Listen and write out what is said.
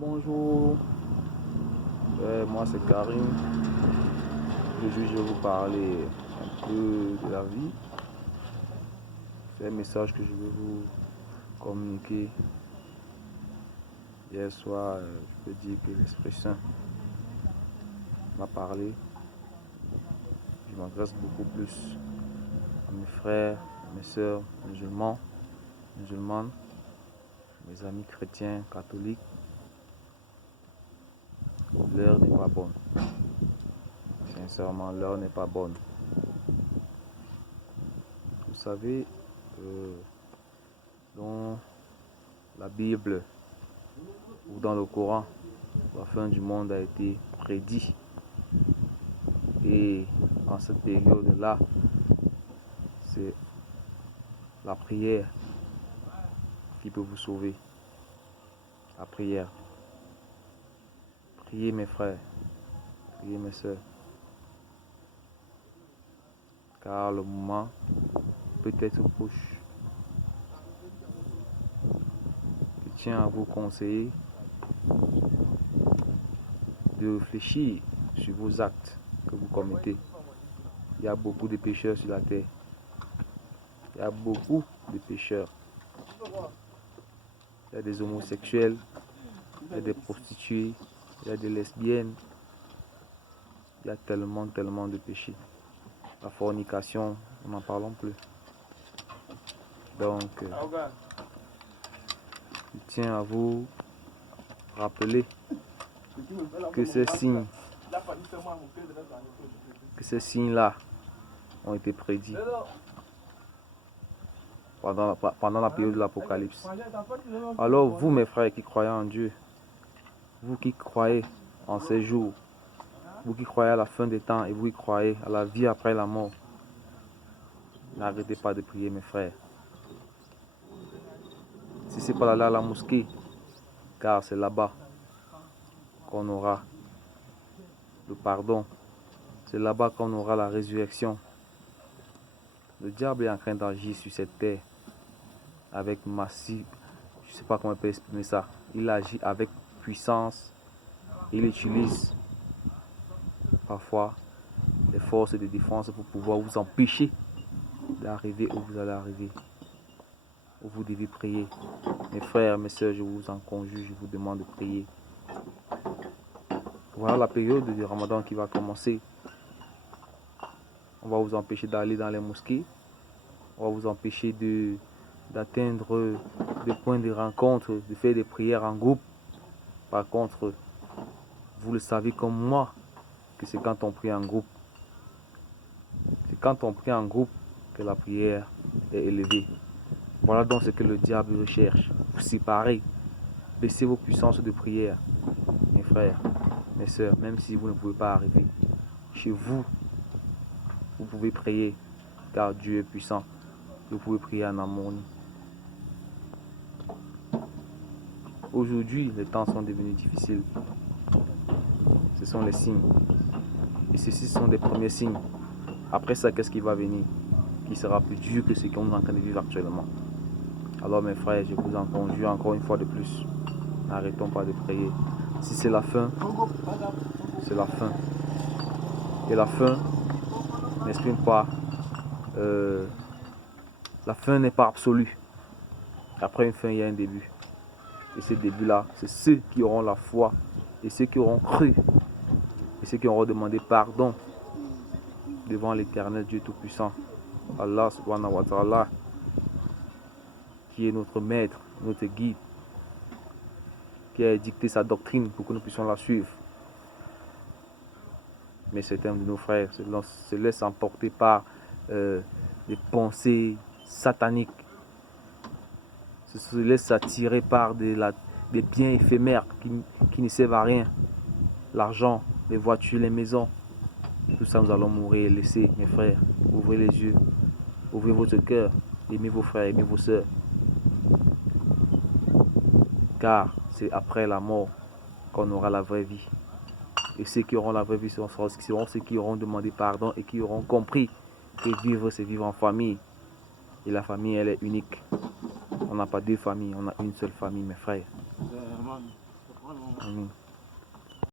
Bonjour, moi c'est Karim. Aujourd'hui, je vais vous parler un peu de la vie. C'est un message que je vais vous communiquer. Hier soir, je peux dire que l'Esprit Saint m'a parlé. Je m'adresse beaucoup plus à mes frères, à mes soeurs musulmanes, mes amis chrétiens, catholiques. L'heure n'est pas bonne. Sincèrement, l'heure n'est pas bonne. Vous savez, dans la Bible ou dans le Coran, la fin du monde a été prédit. Et en cette période-là, c'est la prière qui peut vous sauver. La prière. Priez mes frères, priez mes soeurs. Car le moment peut être proche. Je tiens à vous conseiller de réfléchir sur vos actes que vous commettez. Il y a beaucoup de pécheurs sur la terre. Il y a beaucoup de pécheurs. Il y a des homosexuels, il y a des prostituées, il y a des lesbiennes. Il y a tellement de péchés. La fornication, nous n'en parlons plus. Donc, je tiens à vous rappeler que ces signes-là ont été prédits pendant la période de l'Apocalypse. Alors vous, mes frères qui croyez en Dieu, vous qui croyez en ces jours, vous qui croyez à la fin des temps et vous qui croyez à la vie après la mort, n'arrêtez pas de prier, mes frères. Si ce n'est pas d'aller à la mosquée, car c'est là-bas qu'on aura le pardon. C'est là-bas qu'on aura la résurrection. Le diable est en train d'agir sur cette terre avec massif, je ne sais pas comment on peut exprimer ça. Il agit avec puissance. Il utilise parfois les forces de défense pour pouvoir vous empêcher d'arriver où vous allez arriver, où vous devez prier. Mes frères, mes soeurs, je vous en conjure, je vous demande de prier. Voilà la période du Ramadan qui va commencer. On va vous empêcher d'aller dans les mosquées. On va vous empêcher d'atteindre des points de rencontre, de faire des prières en groupe. Par contre, vous le savez comme moi, que c'est quand on prie en groupe. C'est quand on prie en groupe que la prière est élevée. Voilà donc ce que le diable recherche. Vous séparez. Baissez vos puissances de prière, mes frères, mes soeurs, même si vous ne pouvez pas arriver. Chez vous, vous pouvez prier, car Dieu est puissant. Vous pouvez prier en harmonie. Aujourd'hui, les temps sont devenus difficiles. Ce sont les signes. Et ceux-ci sont des premiers signes. Après ça, qu'est-ce qui va venir? Qui sera plus dur que ce qu'on est en train de vivre actuellement. Alors mes frères, je vous en conjure encore une fois de plus. N'arrêtons pas de prier. Si c'est la fin, c'est la fin. Et la fin n'exprime pas... la fin n'est pas absolue. Après une fin, il y a un début. Et ce début-là, c'est ceux qui auront la foi et ceux qui auront cru et ceux qui auront demandé pardon devant l'Éternel Dieu Tout-Puissant. Allah subhanahu wa ta'ala, qui est notre maître, notre guide, qui a dicté sa doctrine pour que nous puissions la suivre. Mais certains de nos frères se laissent emporter par des pensées sataniques, se laissent attirer par des biens éphémères qui ne servent à rien. L'argent, les voitures, les maisons, tout ça nous allons mourir. Laissez, mes frères, ouvrez les yeux, ouvrez votre cœur, aimez vos frères, aimez vos soeurs. Car c'est après la mort qu'on aura la vraie vie. Et ceux qui auront la vraie vie seront ceux qui auront demandé pardon et qui auront compris que vivre, c'est vivre en famille. Et la famille, elle est unique. On n'a pas deux familles, on a une seule famille, mes frères. Amen.